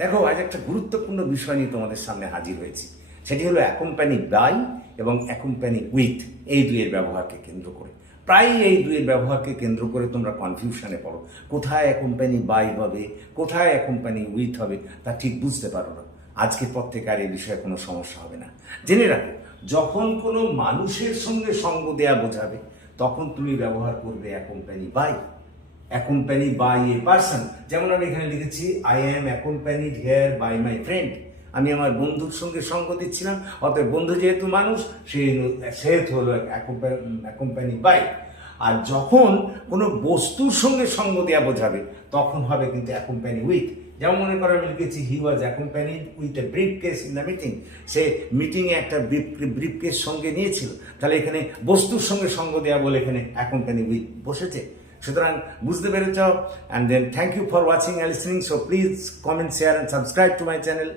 দেখো, আজ একটা গুরুত্বপূর্ণ বিষয় নিয়ে তোমাদের সামনে হাজির হয়েছি। সেটি হলো অ্যাকম্প্যানি বাই এবং অ্যাকম্প্যানি উইথ, এই দুইয়ের ব্যবহারকে কেন্দ্র করে। প্রায়ই এই দুইয়ের ব্যবহারকে কেন্দ্র করে তোমরা কনফিউশনে পড়ো। কোথায় অ্যাকম্প্যানি বাই হবে, কোথায় অ্যাকম্প্যানি উইথ হবে, তা ঠিক বুঝতে পারো না। আজকের পর থেকে আর এই বিষয়ে কোনো সমস্যা হবে না। জেনে রাখো, যখন কোনো মানুষের সঙ্গে সঙ্গ দেয়া বোঝাবে তখন তুমি ব্যবহার করবে accompany by. Accompany by a person, যেমন আমি এখানে লিখেছি I am accompanied here by my friend. আমি আমার বন্ধুর সঙ্গে সঙ্গ দিচ্ছিলাম, অতএব বন্ধু যেহেতু মানুষ, সেহেতু হলো অ্যাকম্প্যানি বাই। আর যখন কোনো বস্তুর সঙ্গে সঙ্গ দেওয়া বোঝাবে তখন হবে কিন্তু অ্যাকম্প্যানি উইথ। যেমন মনে করো আমি লিখেছি he was accompanied with a brief case in the meeting. সে মিটিংয়ে একটা ব্রিফ কেস সঙ্গে নিয়েছিল, তাহলে এখানে বস্তুর সঙ্গে সঙ্গ দেওয়া বলে এখানে অ্যাকম্প্যানি উইথ বসেছে। সুতরাং বুঝতে পেরেছ। And then thank you for watching and listening. So please comment, share and subscribe to my channel.